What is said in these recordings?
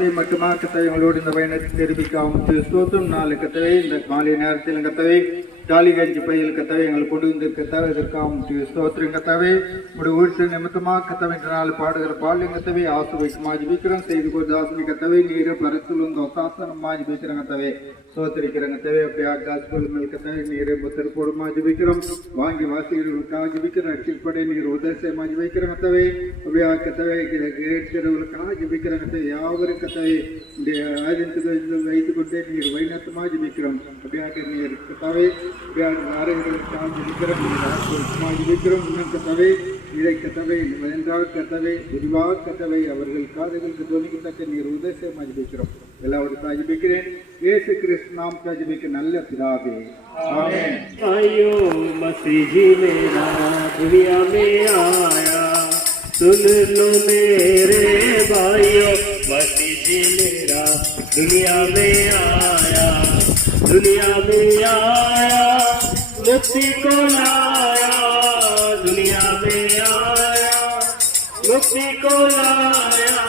வார்த்தை மட்டுமா கத்தவை எங்களோடு இந்த பயணத்தை தெரிவிக்காமல் ஸ்தோத்திரம். நாலு கத்தவை இந்த மாலை நேரத்தில் கத்தவை டாலிகஞ்சி பையில் கத்தவை எங்களுக்கு கொண்டு வந்து கத்தவை இதற்காக ஸ்தோத்திரம் கத்தவை உடைய வீட்டு நிமித்தமாக கத்தவை என்ற நாள் பாடுகிற பாலியம் கத்தவை ஆசுவைக்குமா ஜபிக்கிறோம். செய்து கொண்டு ஆசுவை கத்தவை நீர் பரத்தில் வந்து ஒத்தாசனமா ஜபிக்கிறோம் கத்தவை சோத்திரிக்கிறோம் கத்தவை. அப்படியே காசுகள் மேல் கத்தவை நீரை திருப்போடுமா ஜபிக்கிறோம். வாங்கி வாசிகளுக்காக ஜபிக்கிறோம். ரட்சிப்படை நீர் உதயசமா ஜபிக்கிறோம் கத்தவை. அப்படியே கத்தவை கேட்கிறவர்களுக்காக ஜபிக்கிறோம் கத்தவை. யாவரும் கத்தவை ஆயுதத்துக்கு வைத்துக் கொண்டே நீர் வைநத்தமா ஜபிக்கிறோம். அப்படியாக நீர் கத்தவை இதை கத்தவை வென்றால் கத்தவை விரிவாக கத்தவை அவர்கள் காதுகளுக்கு துணிக்கத்தக்க நீர் உதயசமா ஜபிக்கிறோம். எல்லாவற்றையும் ஜபிக்கிறேன் இயேசு கிறிஸ்து நாமத்தை ஜபிக்க நல்ல பிதாவே ஆமென். आयो मसीह जी मेरा दुनिया में आया, सुन लो मेरे भाइयों, मसीह जी मेरा दुनिया में आया, दुनिया में आया मुक्ति को लाया, दुनिया में आया मुक्ति को लाया,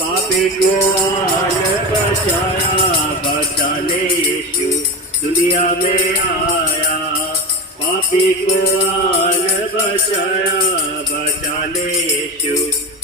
पापी को आन बचाया, बचाने यीशु दुनिया में आया, पापी को आन बचाया, बचाने यीशु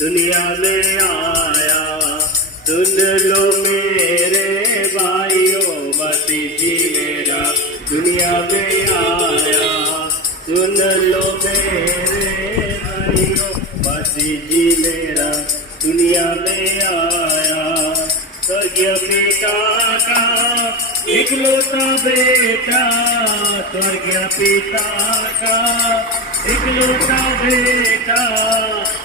दुनिया में आया। सुन लो मेरे भाइयों, मसीह जी मेरा दुनिया में आया, सुन लो मेरे भाइयों, मसीह जी मेरा दुनिया में आया। स्वर्गीय पिता का इकलौता बेटा, स्वर्गीय पिता का इकलौता बेटा,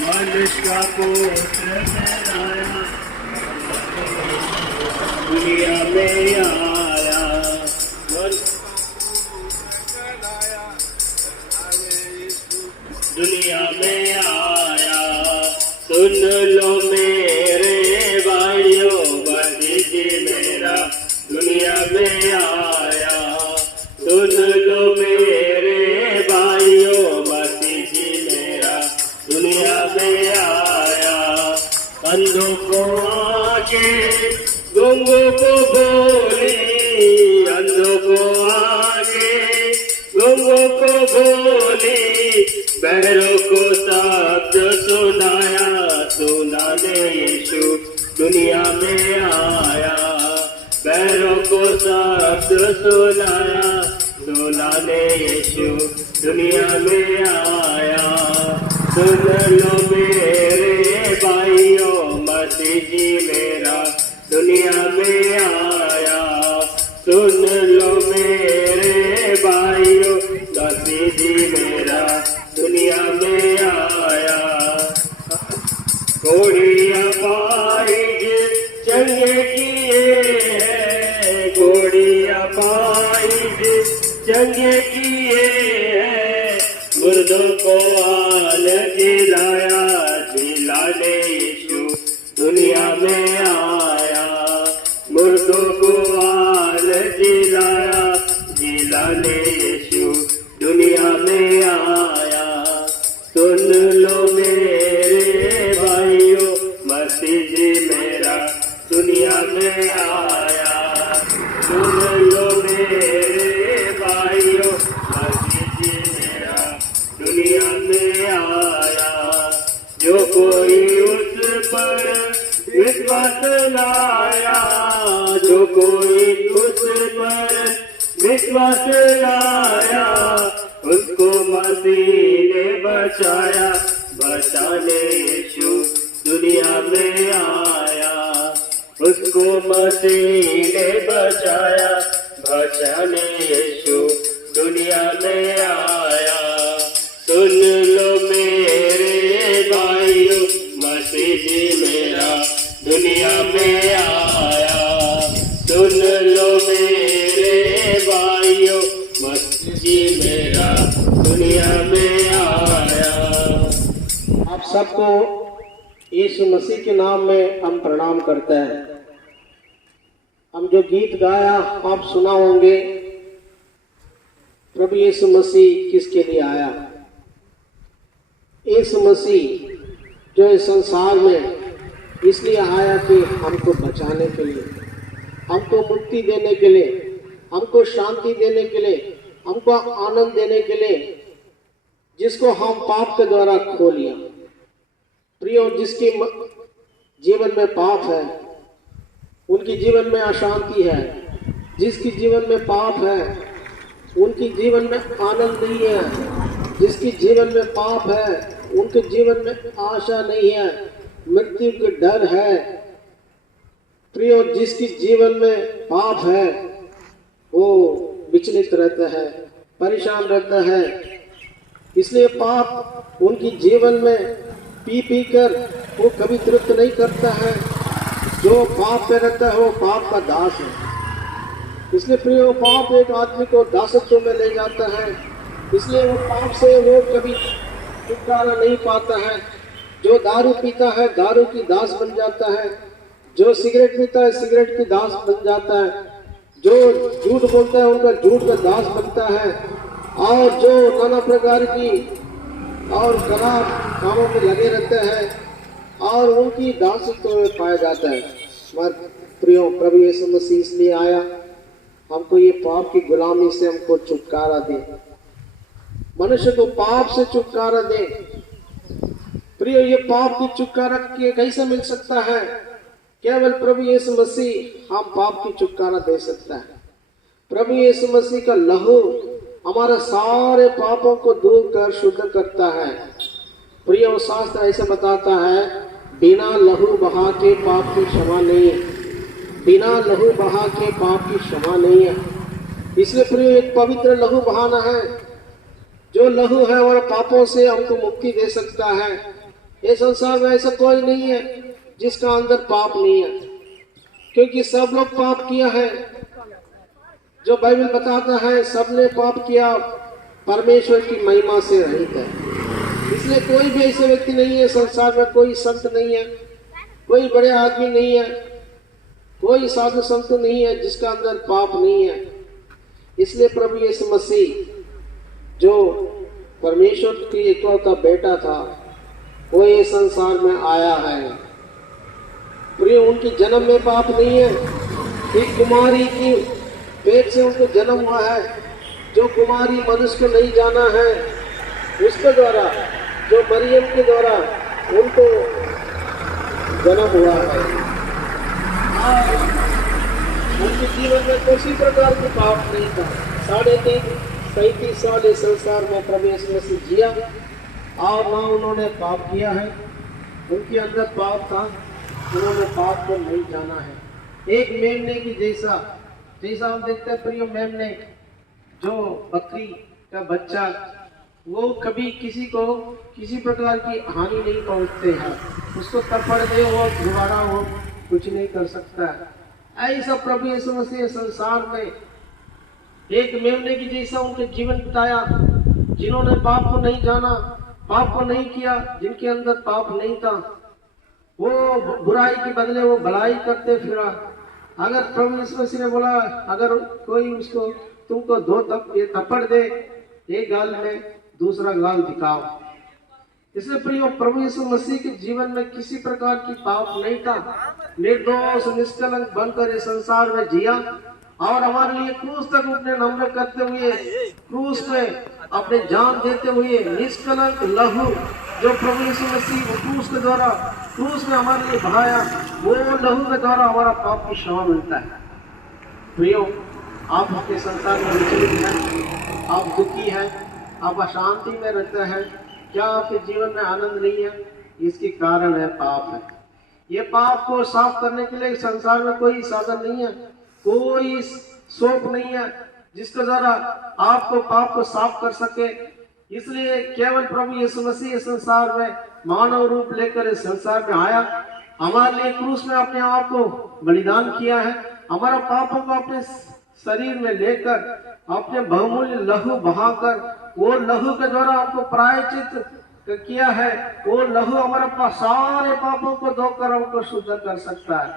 मनुष्य का पुत्र ठहराया, दुनिया में आया, दुनिया में आया। सुन लो मेरे भाइयों, मसीह जी मेरा दुनिया में आया, सुन लो मेरे भाइयों, मसीह जी मेरा दुनिया में आया। अंधों को आके गूंगों को बोली, अंधों को आके गूंगों को बोली, बहरों को शब्द सुनाया, सुनाने यीशु दुनिया में आया, बहरों को शब्द सुनाया, सुनाने यीशु दुनिया में आया। सुन लो मेरे भाइयों, मसीह जी मेरा दुनिया में आया, सुन लो मेरे भाइयों, मसीह जी मेरा दुनिया में आया। घोड़ियाँ पाइज चंगे किए हैं, घोड़ियाँ पाइज चंगे किए हैं, मुर्दों को आल जिलाया, जिलाने यीशु दुनिया में आया, मुर्दों को आल जिलाया, जिलाने यीशु दुनिया में आया। सुन लो मेरे भाइयों, मसीह जी मेरा दुनिया में आया, सुन लो मेरे भाइयों, मसीह जी मेरा दुनिया में आया। जो कोई उस पर विश्वास लाया, जो कोई उस पर विश्वास लाया, उसको मसीह ने बचाया, बचाने यीशु दुनिया में आया, उसको मसीह ने बचाया, बचाने यीशु दुनिया में आया। सुन लो मेरे भाइयों, मसीह जी मेरा दुनिया में आया, सुन लो मेरे भाइयों, मसीह जी मेरा दुनिया में आया। आप सबको यीशु मसीह के नाम में हम प्रणाम करते हैं। हम जो गीत गाया आप सुना होंगे, प्रभु यीशु मसीह किसके लिए आया। यीशु मसीह जो इस संसार में इसलिए आया कि हमको बचाने के लिए, हमको मुक्ति देने के लिए, हमको शांति देने के लिए, हमको आनंद देने के लिए, जिसको हम पाप के द्वारा खो लिया। प्रियो, जिसकी जीवन में पाप है उनकी जीवन में अशांति है, जिसकी जीवन में पाप है उनकी जीवन में आनंद नहीं है, जिसकी जीवन में पाप है उनके जीवन में आशा नहीं है, मृत्यु का डर है। प्रियो, जिसकी जीवन में पाप है वो विचलित रहता है, परेशान रहता है। इसलिए पाप उनकी जीवन में पी कर वो कभी तृप्त नहीं करता है। जो पाप पे रहता है वो पाप का दास है। इसलिए प्रियो, पाप एक आदमी को दासत्व में ले जाता है, इसलिए वो पाप से वो कभी छुटकारा नहीं पाता है। जो दारू पीता है दारू की दास बन जाता है, जो सिगरेट पीता है सिगरेट की दास बन जाता है, जो झूठ बोलता है उनका झूठ का दास बनता है, और जो नाना प्रकार की और खराब कामों में लगे रहते हैं और उनकी दासत्व में पाया जाता है। मत प्रियो, प्रभु यीशु मसीह इसलिए आया हमको ये पाप की गुलामी से हमको छुटकारा दे, मनुष्य को पाप से छुटकारा दे। प्रियो, ये पाप की छुटकारा कैसे मिल सकता है? केवल प्रभु यीशु मसीह हम पाप की छुटकारा दे सकता है। प्रभु यीशु मसीह का लहू हमारे सारे पापों को दूर कर शुद्ध करता है। प्रियो, शास्त्र ऐसे बताता है, बिना लहू बहा के पाप की क्षमा नहीं है, बिना लहू बहा के पाप की क्षमा नहीं है। इसलिए प्रियो, एक पवित्र लहू बहाना है। जो लहू है वह पापों से हमको मुक्ति दे सकता है। ये संसार में ऐसा कोई नहीं है जिसका अंदर पाप नहीं है, क्योंकि सब लोग पाप किया है। जो बाइबल बताता है सबने पाप किया, परमेश्वर की महिमा से रहित है। इसलिए कोई भी ऐसे व्यक्ति नहीं है संसार में, कोई संत नहीं है, कोई बड़े आदमी नहीं है, कोई साधु संत नहीं है जिसका अंदर पाप नहीं है। इसलिए प्रभु यीशु मसीह जो परमेश्वर की इकलौता बेटा था वो ये संसार में आया है। प्रिय, उनकी जन्म में पाप नहीं है। एक कुमारी की पेट से उनको जन्म हुआ है। जो कुमारी मनुष्य को नहीं जाना है उसके द्वारा, जो मरियम के द्वारा उनको जन्म हुआ है। उनके जीवन में किसी प्रकार के पाप नहीं था। 3.5 साल इस संसार में प्रभु यीशु मसीह जिया और ना उन्होंने पाप किया है। उनके अंदर पाप था, उन्होंने पाप को नहीं जाना है। एक मेमने की जैसा हम देखते हैं प्रिय, मेमने जो बकरी का बच्चा, वो कभी किसी को किसी प्रकार की हानि नहीं पहुंचते हैं। उसको तपड़ दे वो दोबारा वो कुछ नहीं कर सकता है। ऐसा प्रभु यीशु मसीह संसार में एक मेमने की जैसा उनके जीवन बिताया, जिन्होंने पाप को नहीं जाना, पाप को नहीं किया, जिनके अंदर पाप नहीं था, वो बुराई के बदले वो भलाई करते फिरा। अगर प्रभु यीशु मसीह ने बोला, अगर कोई उसको तुमको 2 थप्पड़ दे, एक गाल में दूसरा गाल दिखाओ। इसलिए प्रियो, प्रभु यीशु मसीह के जीवन में किसी प्रकार की पाप नहीं था। निर्दोष निष्कलंक बनकर इस संसार में जिया और हमारे लिए क्रूस तक अपने नम्र करते हुए, क्रूस में अपने जान देते हुए, निष्कलंक लहू जो प्रभु यीशु मसीह क्रूस के द्वारा, क्रूस में हमारे लिए बहाया, वो लहू के द्वारा हमारा पाप की क्षमा मिलता है। प्रियो, आप अपने संसार में विचलित हैं, आप दुखी हैं, आप अशांति में रहते हैं, क्या आपके जीवन में आनंद नहीं है? इसके कारण है पाप है। ये पाप को साफ करने के लिए संसार में कोई साधन नहीं है, कोई सोप नहीं है जिसके द्वारा आपको पाप को साफ कर सके। इसलिए केवल प्रभु यीशु मसीह संसार में मानव रूप लेकर इस संसार में आया, हमारे लिए क्रूस में अपने आप को बलिदान किया है, हमारा पापों को अपने शरीर में लेकर अपने बहुमूल्य लहू बहाकर, वो लहू के द्वारा आपको प्रायश्चित किया है। वो लहू हमारे सारे पापों को धोकर हमको शुद्ध कर सकता है।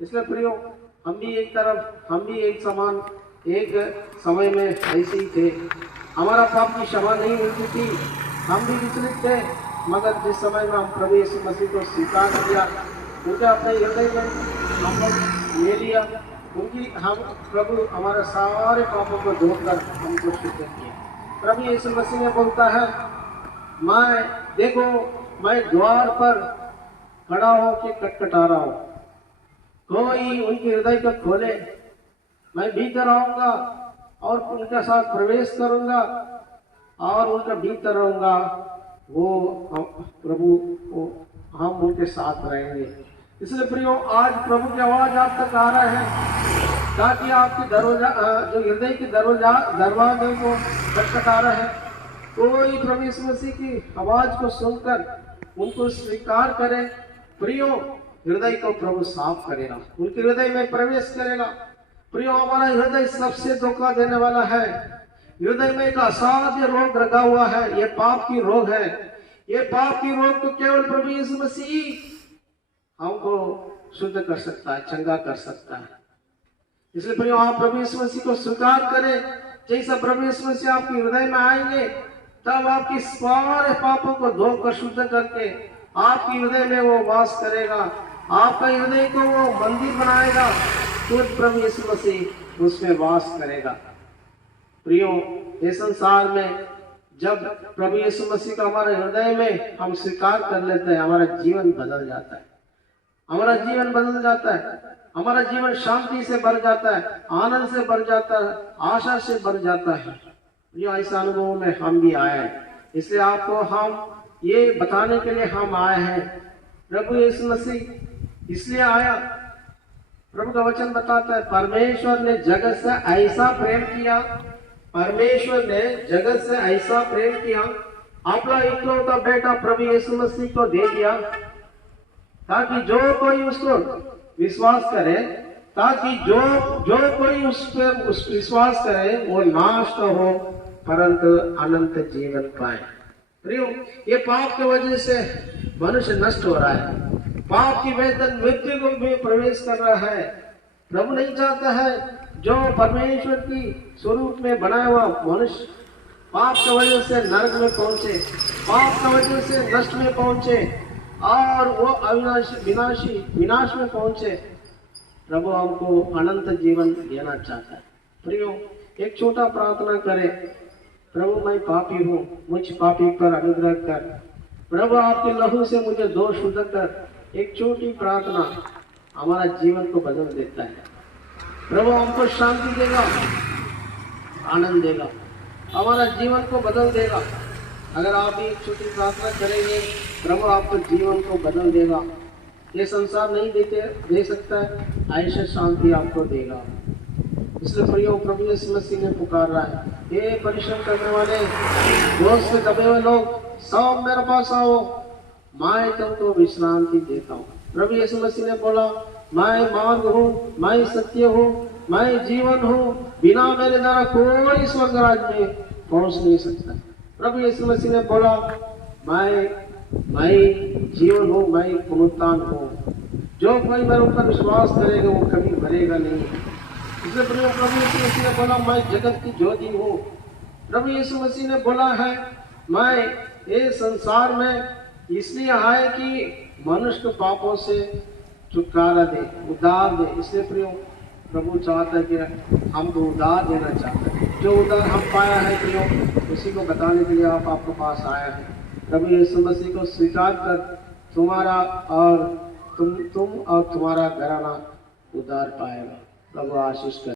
इसलिए प्रियो, हम भी एक तरफ, हम भी एक समान एक समय में ऐसे ही थे। हमारा पाप की क्षमा नहीं मिलती थी, हम भी विचलित थे, मगर जिस समय में हम प्रभु यीशु मसीह को स्वीकार किया, उनके अपने हृदय में हम लोग ले लिया, उनकी हम प्रभु हमारे सारे पापों को धोकर हमको शुद्ध किया। प्रभु यीशु मसीह ने बोलता है, मैं देखो मैं द्वार पर खड़ा होकर खटखटा रहा हूँ, कोई उनके हृदय को खोले, मैं भीतर आऊंगा और उनके साथ प्रवेश करूंगा और उनका भीतर रहूंगा, वो प्रभु हम उनके साथ रहेंगे। इसलिए प्रियो, आज प्रभु की आवाज आप तक आ रहा है ताकि आपके दरवाजा जो हृदय के दरवाजे को खटखटा रहा है, कोई प्रभु यीशु मसीह की आवाज को सुनकर उनको स्वीकार करे, प्रियो हृदय को प्रभु साफ करेगा, उनके हृदय में प्रवेश करेगा। प्रियो, हमारा हृदय सबसे धोखा देने वाला है। हृदय में एक असाध्य रोग लगा हुआ है, ये पाप की रोग है। ये पाप की रोग को केवल प्रभु यीशु मसीह हमको शुद्ध कर सकता है, चंगा कर सकता है। इसलिए प्रियो, आप प्रभु यीशु मसीह को स्वीकार करें। जैसा प्रभु यीशु मसीह आपके हृदय में आएंगे, तब आपके सारे पापों को धोकर शुद्ध करके आपके हृदय में वो वास करेगा, आपका हृदय को वो मंदिर बनाएगा, तो प्रभु यीशु मसीह उसमें वास करेगा। प्रियो, ये संसार में जब प्रभु यीशु मसीह का हमारे हृदय में हम स्वीकार कर लेते हैं, हमारा जीवन बदल जाता है, हमारा जीवन बदल जाता है, हमारा जीवन शांति से भर जाता है, आनंद से भर जाता है, आशा से भर जाता है। ये ऐसा अनुभव में हम भी आए हैं, इसलिए आपको हम ये बताने के लिए हम आए हैं। प्रभु यीशु मसीह इसलिए आया, प्रभु का वचन बताता है, परमेश्वर ने जगत से ऐसा प्रेम किया, परमेश्वर ने जगत से ऐसा प्रेम किया, अपना इकलौता बेटा प्रभु यीशु मसीह को दे दिया, ताकि जो कोई उसको विश्वास करे, ताकि जो कोई उस पर विश्वास करे वो नाश तो हो परंतु अनंत जीवन पाए। प्रियो, ये पाप की वजह से मनुष्य नष्ट हो रहा है, पाप की वेदन मृत्यु में प्रवेश कर रहा है। प्रभु नहीं चाहता है जो परमेश्वर की स्वरूप में बनाया हुआ मनुष्य पाप की वजह से नरक में पहुंचे, पाप की वजह से नष्ट में पहुंचे और वो अविनाशी विनाश में पहुंचे। प्रभु हमको अनंत जीवन देना चाहता है। प्रियो, एक छोटा प्रार्थना करें, प्रभु मैं पापी हूँ, मुझ पापी पर अनुग्रह कर, प्रभु आपके लहू से मुझे दोष शुद्ध कर। एक छोटी प्रार्थना हमारा जीवन को बदल देता है। प्रभु हमको शांति देगा, आनंद देगा, हमारा जीवन को बदल देगा। अगर आप एक छोटी प्रार्थना करेंगे, प्रभु आपको जीवन को बदल देगा। ये संसार नहीं दे सकता है, ऐसा शांति आपको देगा। इसलिए प्रियो, प्रभु यीशु मसीह ने पुकार रहा है, ये परिश्रम करने वाले दोस्त से दबे हुए लोग सब मेरे पास आओ, मैं तुमको विश्रांति देता हूँ। प्रभु यीशु मसीह ने बोला, मैं मार्ग हूँ, मैं सत्य हूँ, मैं जीवन हूँ, बिना मेरे द्वारा कोई स्वर्ग राज्य में पहुंच नहीं सकता। प्रभु यीशु मसीह ने बोला, मैं जीवन हूँ, मैं पुनरुत्थान हूँ, जो कोई मेरे ऊपर विश्वास करेगा वो कभी मरेगा नहीं। इसलिए प्रभु यीशु मसीह ने बोला, मैं जगत की ज्योति हूँ। प्रभु यीशु मसीह ने बोला है, मैं ये संसार में इसलिए आए कि मनुष्य को पापों से छुटकारा दे, उद्धार दे। इसलिए प्रियो, प्रभु चाहता है कि हमको उद्धार देना चाहता है। जो उद्धार हम पाया है प्रियो, उसी को बताने के लिए आपके पास आया है। प्रभु यीशु मसीह को स्वीकार कर, तुम्हारा और तुम और तुम्हारा घराना उद्धार पाएगा। प्रभु आशीष कर।